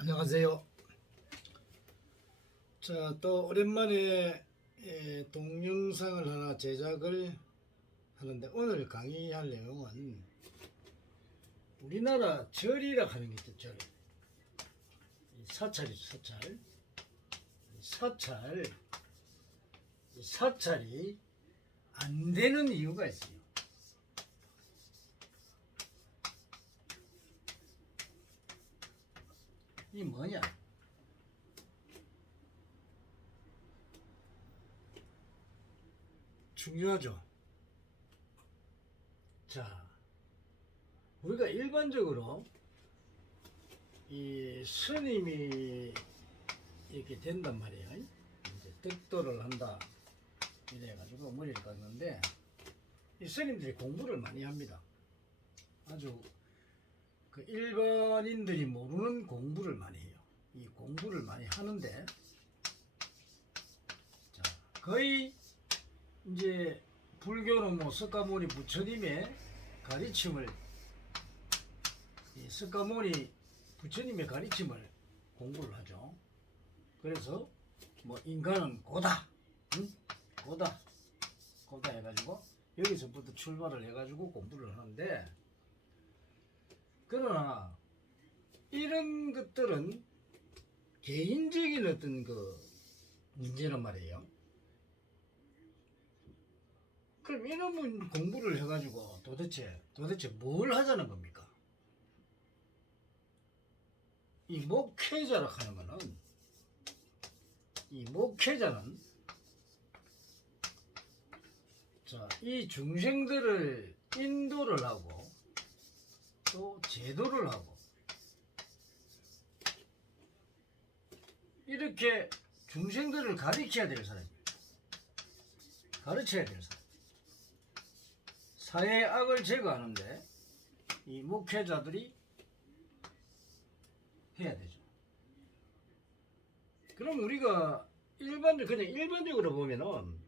안녕하세요. 자, 또 오랜만에 동영상을 하나 제작을 하는데, 오늘 강의할 내용은 우리나라 절이라 하는 게 있죠. 절. 사찰이죠. 사찰이 안 되는 이유가 있어요. 이 뭐냐? 중요하죠. 자, 우리가 일반적으로 이 스님이 이렇게 된단 말이에요. 이제 득도를 한다 이래가지고 머리를 깎는데, 이 스님들이 공부를 많이 합니다. 아주 그 일반인들이 모르는 공부를 많이 해요. 이 공부를 많이 하는데, 자, 거의 이제 불교는 뭐 석가모니 부처님의 가르침을, 이 석가모니 부처님의 가르침을 공부를 하죠. 그래서 뭐 인간은 고다, 응? 고다 해가지고 여기서부터 출발을 해가지고 공부를 하는데, 그러나 이런 것들은 개인적인 어떤 그 문제란 말이에요. 그럼 이놈은 공부를 해가지고 도대체 뭘 하자는 겁니까? 이 목회자라 하는 거는, 이 목회자는, 자, 이 중생들을 인도를 하고 또 제도를 하고 이렇게 중생들을 가르쳐야 될 사람입니다. 가르쳐야 될 사람. 사회의 악을 제거하는데 이 목회자들이 해야 되죠. 그럼 우리가 그냥 일반적으로 보면은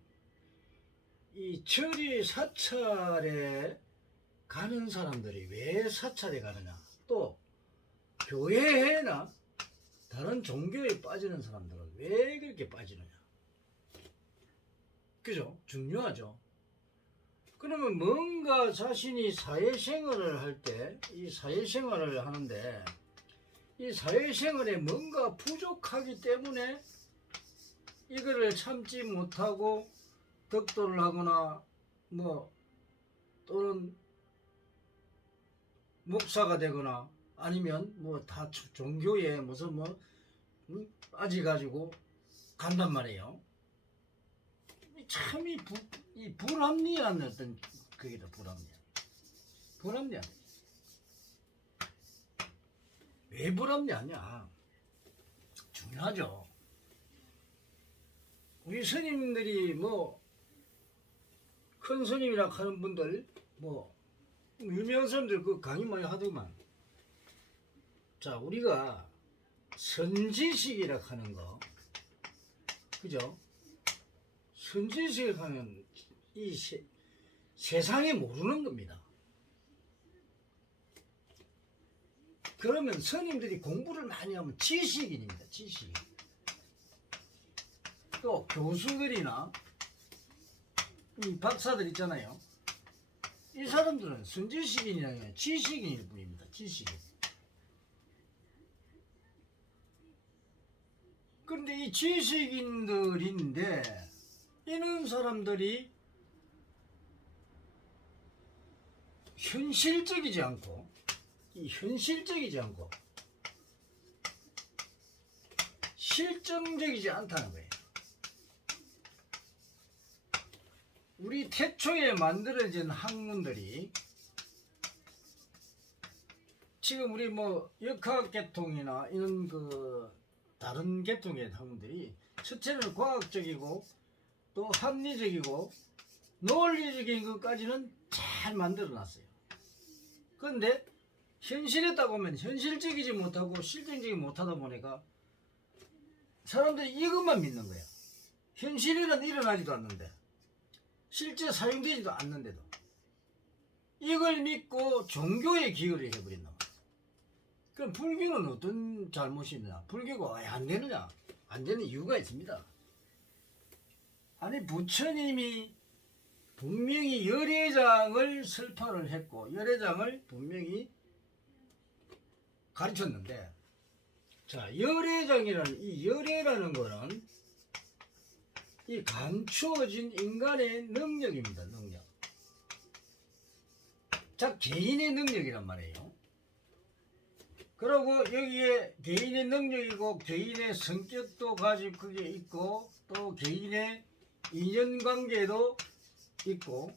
이 절이 사찰에 가는 사람들이 왜 사찰에 가느냐, 또 교회나 다른 종교에 빠지는 사람들은 왜 그렇게 빠지느냐, 그죠? 중요하죠. 그러면 뭔가 자신이 사회생활을 할 때, 이 사회생활을 하는데 이 사회생활에 뭔가 부족하기 때문에 이거를 참지 못하고 덕도를 하거나 뭐 또는 목사가 되거나 아니면 뭐 다 종교에 무슨 뭐 빠져가지고 간단 말이에요. 참 이 불합리한 어떤 그게다, 불합리한. 왜 불합리하냐? 중요하죠. 우리 스님들이 뭐 큰 스님이라 하는 분들, 뭐 유명한 사람들 그 강의 많이 하더만. 자, 우리가 선지식이라 하는 거, 그죠? 선지식을 하면 이 세상에 모르는 겁니다. 그러면 스님들이 공부를 많이 하면 지식인입니다. 지식인. 또 교수들이나 이 박사들 있잖아요. 이 사람들은 선지식인이라는 지식인일 뿐입니다. 지식인. 그런데 이 지식인들인데 이런 사람들이 현실적이지 않고 실정적이지 않다는 거예요. 우리 태초에 만들어진 학문들이 지금 우리 뭐 역학 계통이나 이런 그 다른 계통의 학문들이 첫째는 과학적이고 또 합리적이고 논리적인 것까지는 잘 만들어 놨어요. 그런데 현실에 딱 오면 현실적이지 못하고 실정적이지 못하다 보니까 사람들이 이것만 믿는 거야. 현실에는 일어나지도 않는데, 실제 사용되지도 않는데도 이걸 믿고 종교에 기여를 해버린다. 그럼 불교는 어떤 잘못이 있느냐? 불교가 왜 안 되느냐? 안 되는 이유가 있습니다. 아니 부처님이 분명히 열애장을 설파를 했고 열애장을 분명히 가르쳤는데, 자 열애장이라는 이 열애라는 거는 이 감추어진 인간의 능력입니다. 능력. 자 개인의 능력이란 말이에요. 그리고 여기에 개인의 능력이고 개인의 성격도 가지고 그게 있고 또 개인의 인연관계도 있고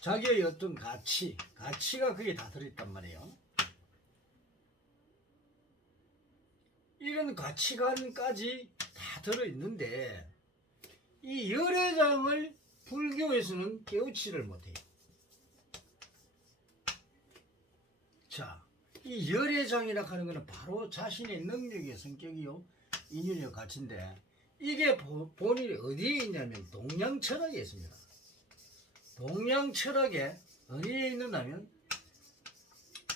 자기의 어떤 가치가 그게 다 들어있단 말이에요. 이런 가치관까지 다 들어있는데 이 열애장을 불교에서는 깨우치를 못해요. 자, 이 열애장이라 하는 것은 바로 자신의 능력의 성격이요 인연의 가치인데 이게 본인이 어디에 있냐면 동양철학에 있습니다. 동양철학에 어디에 있느냐면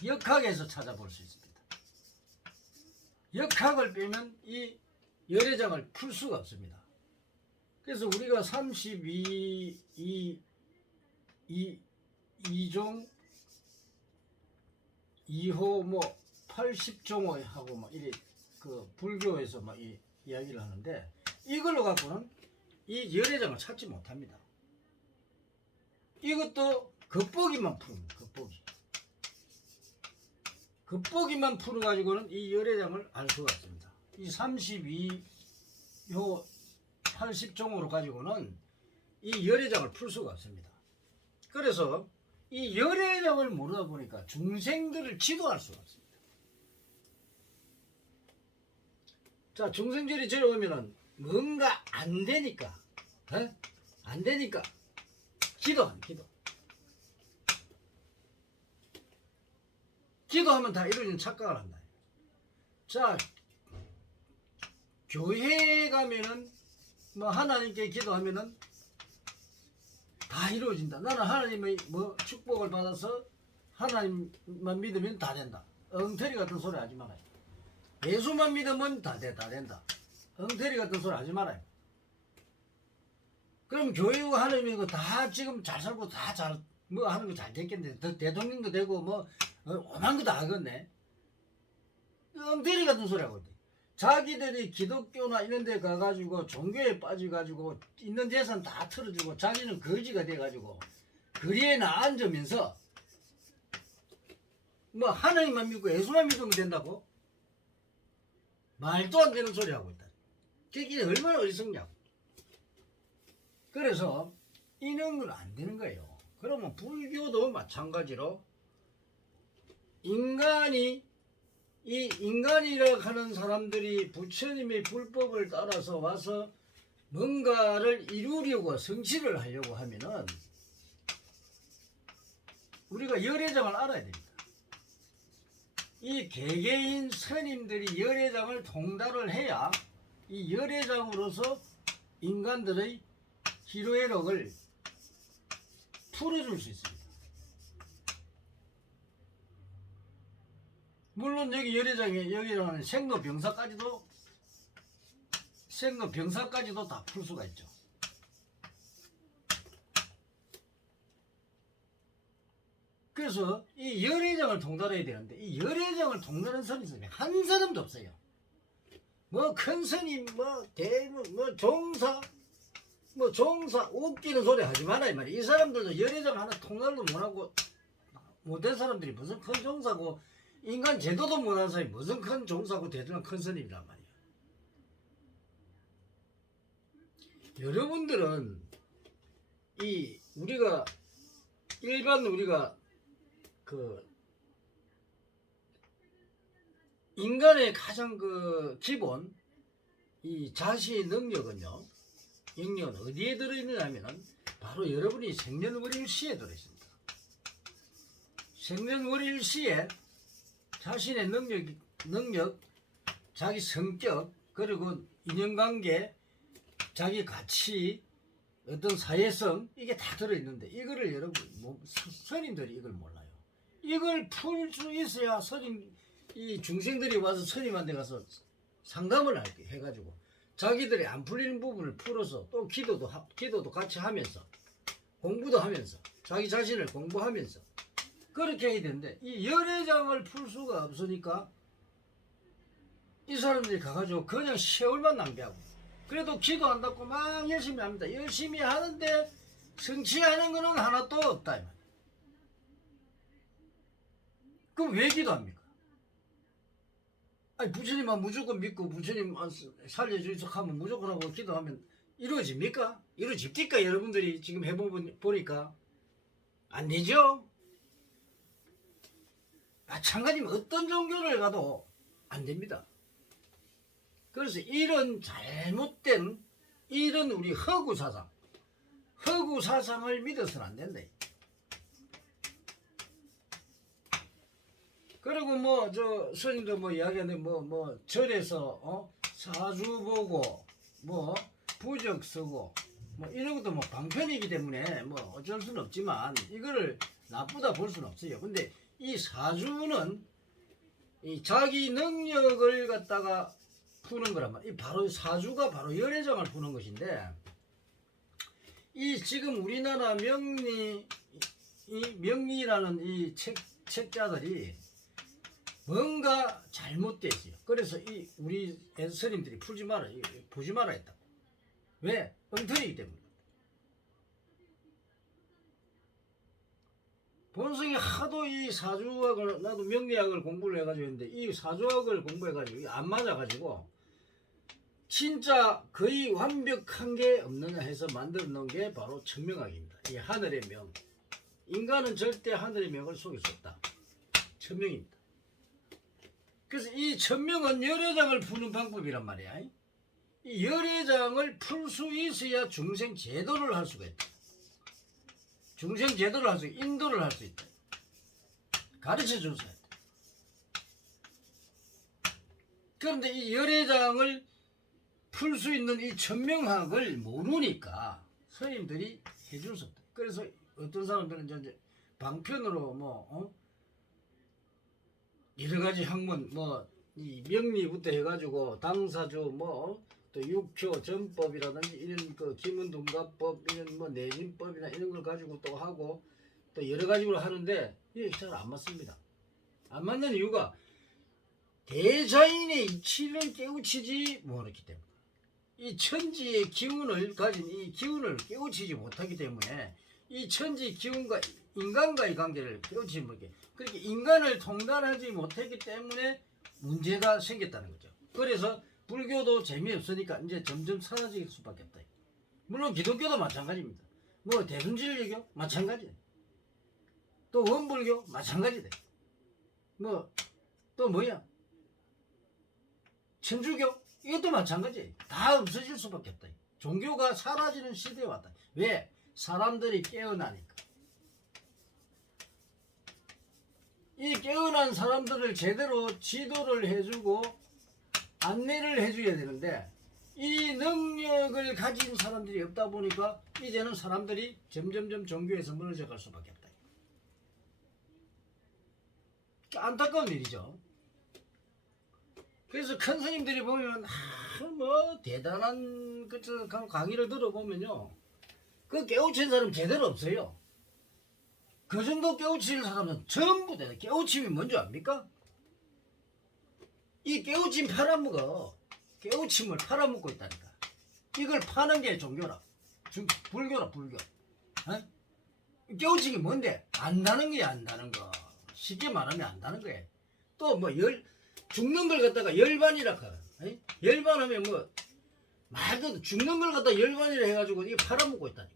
역학에서 찾아볼 수 있습니다. 역학을 빼면 이 열애장을 풀 수가 없습니다. 그래서 우리가 2종 2호 뭐 80종호 하고 막 이래 그 불교에서 막 이야기를 하는데 이걸로 갖고는 이 열애장을 찾지 못합니다. 이것도 겉보기만 푸릅니다. 겉보기만 풀어가지고는 이 열애장을 알 수가 없습니다. 이 32호 80종으로 가지고는 이 열애장을 풀 수가 없습니다. 그래서 이 열애장을 모르다 보니까 중생들을 지도할 수가 없습니다. 자, 중생들이 저리 오면은 뭔가 안 되니까, 안 되니까 기도하면 다 이루어지는 착각을 한다. 자, 교회에 가면은 뭐 하나님께 기도하면은 다 이루어진다. 나는 하나님의 뭐 축복을 받아서 하나님만 믿으면 다 된다. 엉터리 같은 소리 하지 말아요. 예수만 믿으면 다 된다. 엉터리 같은 소리 하지 말아요. 그럼 교회와 하나님이 다 지금 잘 살고 다 잘 뭐 하는 거 잘 됐겠네. 대통령도 되고 뭐 오만 거 다 하겠네. 엉터리 같은 소리 하고 있대. 자기들이 기독교나 이런 데 가가지고 종교에 빠져가지고 있는 재산 다 털어주고 자기는 거지가 돼가지고 거리에나 앉으면서 뭐 하나님만 믿고 예수만 믿으면 된다고? 말도 안 되는 소리 하고 있다. 그게 얼마나 어리석냐고. 그래서 이런 건 안 되는 거예요. 그러면 불교도 마찬가지로 이 인간이라 하는 사람들이 부처님의 불법을 따라서 와서 뭔가를 이루려고 성취를 하려고 하면은 우리가 열애장을 알아야 됩니다. 이 개개인 스님들이 열애장을 통달을 해야 이 열애장으로서 인간들의 희로애락을 풀어줄 수 있습니다. 물론 여기 열애장에 여기는 생로병사까지도 다 풀 수가 있죠. 그래서 이 열애장을 통달해야 되는데 이 열애장을 통달하는 스님이 한 사람도 없어요. 뭐 큰 스님, 뭐 대무, 뭐 종사 웃기는 소리 하지 마라 이 말이야. 이 사람들도 열애장 하나 통달도 못하고 못된 사람들이 무슨 큰 종사고 인간 제도도 못하는 사람이 무슨 큰 종사고 대단한 큰 스님이란 말이야. 여러분들은 우리가 그 인간의 가장 그 기본 이 자시의 능력은 어디에 들어있느냐면은 바로 여러분이 생년월일시에 들어있습니다. 생년월일시에 자신의 능력, 자기 성격, 그리고 인연관계, 자기 가치, 어떤 사회성 이게 다 들어있는데 이거를 여러분 스님들이 이걸 몰라요. 이걸 풀 수 있어야 스님 이 중생들이 와서 스님한테 가서 상담을 할게 해가지고 자기들이 안 풀리는 부분을 풀어서 또 기도도 같이 하면서 공부도 하면서 자기 자신을 공부하면서 그렇게 해야 되는데 이 열애장을 풀 수가 없으니까 이 사람들이 가가지고 그냥 세월만 낭비하고 그래도 기도한다고 막 열심히 합니다. 열심히 하는데 성취하는 거는 하나도 없다 이 말이야. 그럼 왜 기도합니까? 아니 부처님만 무조건 믿고 부처님 살려주소 하면 무조건 하고 기도하면 이루어집니까? 이루어집니까? 여러분들이 지금 해보니까 안 되죠? 마찬가지면 어떤 종교를 가도 안 됩니다. 그래서 이런 잘못된 이런 우리 허구 사상을 믿어서는 안 된다. 그리고 뭐 저 스님도 뭐 이야기하는데 뭐 절에서 사주 보고 뭐 부적 쓰고 뭐 이런 것도 뭐 방편이기 때문에 뭐 어쩔 수는 없지만 이거를 나쁘다 볼 수는 없어요. 근데 이 사주는 이 자기 능력을 갖다가 푸는 거란 말이야. 이 바로 사주가 바로 열애장을 푸는 것인데 이 지금 우리나라 명리라는 이 책자들이 뭔가 잘못되어 있어요. 그래서 이 우리 스님들이 보지 마라 했다고. 왜? 엉터리이기 때문에. 본성이 하도 이 사주학을 나도 명리학을 공부를 해가지고 했는데 이 사주학을 공부해가지고 안 맞아가지고 진짜 거의 완벽한 게 없느냐 해서 만들어 놓은 게 바로 천명학입니다. 이 하늘의 명. 인간은 절대 하늘의 명을 속일 수 없다. 천명입니다. 그래서 이 천명은 열애장을 푸는 방법이란 말이야. 이 열애장을 풀 수 있어야 중생 제도를 할 수가 있다. 중생 제도를 할 수 있다. 인도를 할 수 있다. 가르쳐 줄 수 있다. 그런데 이 열애장을 풀 수 있는 이 천명학을 모르니까 스님들이 해줄 수 없다. 그래서 어떤 사람들은 이제 방편으로 여러 가지 학문 이 명리부터 해가지고 당사주 또 육효 전법이라든지 이런 그 기문둔가법 이런 내진법이나 이런 걸 가지고 또 하고 또 여러 가지로 하는데 이게 잘 안 맞습니다. 안 맞는 이유가 대자인의 이치를 깨우치지 못했기 때문에 이 천지의 기운을 가진 이 기운을 깨우치지 못하기 때문에 이 천지 기운과 인간과의 관계를 깨우치지 못하게 그렇게 인간을 통달하지 못했기 때문에 문제가 생겼다는 거죠. 그래서 불교도 재미없으니까 이제 점점 사라질 수밖에 없다. 물론 기독교도 마찬가지입니다. 뭐 대순진리교 마찬가지. 또 원불교 마찬가지다. 또 뭐야? 천주교 이것도 마찬가지. 다 없어질 수밖에 없다. 종교가 사라지는 시대에 왔다. 왜? 사람들이 깨어나니까. 이 깨어난 사람들을 제대로 지도를 해주고 안내를 해줘야 되는데 이 능력을 가진 사람들이 없다 보니까 이제는 사람들이 점점점 종교에서 멀어져 갈 수밖에 없다. 안타까운 일이죠. 그래서 큰 스님들이 보면 대단한 강의를 들어보면요 그 깨우친 사람 제대로 없어요. 그 정도 깨우칠 사람은 전부 다 깨우침이 뭔지 압니까? 이 깨우침 팔아먹어. 깨우침을 팔아먹고 있다니까. 이걸 파는 게 종교라. 불교라 불교. 깨우침이 뭔데? 안다는 거야 안다는 거. 쉽게 말하면 안다는 거야. 또 죽는 걸 갖다가 열반이라 하거든. 열반하면 말도 죽는 걸 갖다 열반이라 해가지고 이게 팔아먹고 있다니까.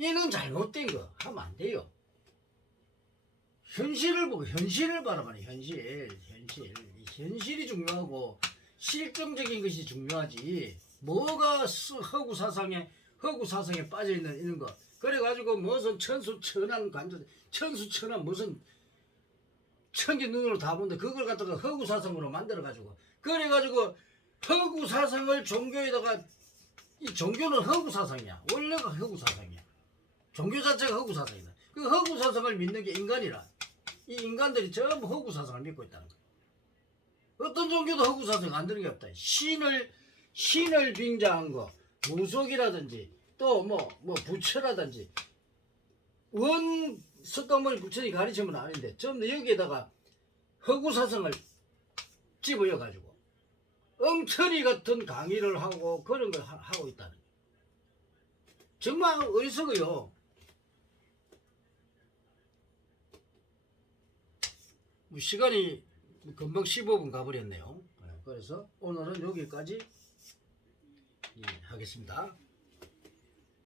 얘는 잘못된 거 하면 안 돼요. 현실을 보고 현실을 바라봐라. 현실이 중요하고 실정적인 것이 중요하지. 뭐가 허구 사상에 빠져있는 이런 거. 그래가지고 무슨 천수천한 관절 천수천한 무슨 천기 눈으로 다 본다. 그걸 갖다가 허구 사상으로 만들어가지고 그래가지고 허구 사상을 종교에다가 이 종교는 허구 사상이야. 원래가 허구 사상이야. 종교 자체가 허구 사상이다. 그 허구 사상을 믿는 게 인간이라. 이 인간들이 전부 허구 사상을 믿고 있다는 거야. 어떤 종교도 허구사상 안 되는 게 없다. 신을 빙자한 거, 무속이라든지 또 뭐 부처라든지 원 석가모니 부처님 가르치면 아닌데 전부 여기에다가 허구사상을 집어여 가지고 엉터리 같은 강의를 하고 그런 걸 하고 있다는 거예요. 정말 어리석어요. 뭐 시간이 금방 15분 가버렸네요. 그래서 오늘은 여기까지 하겠습니다.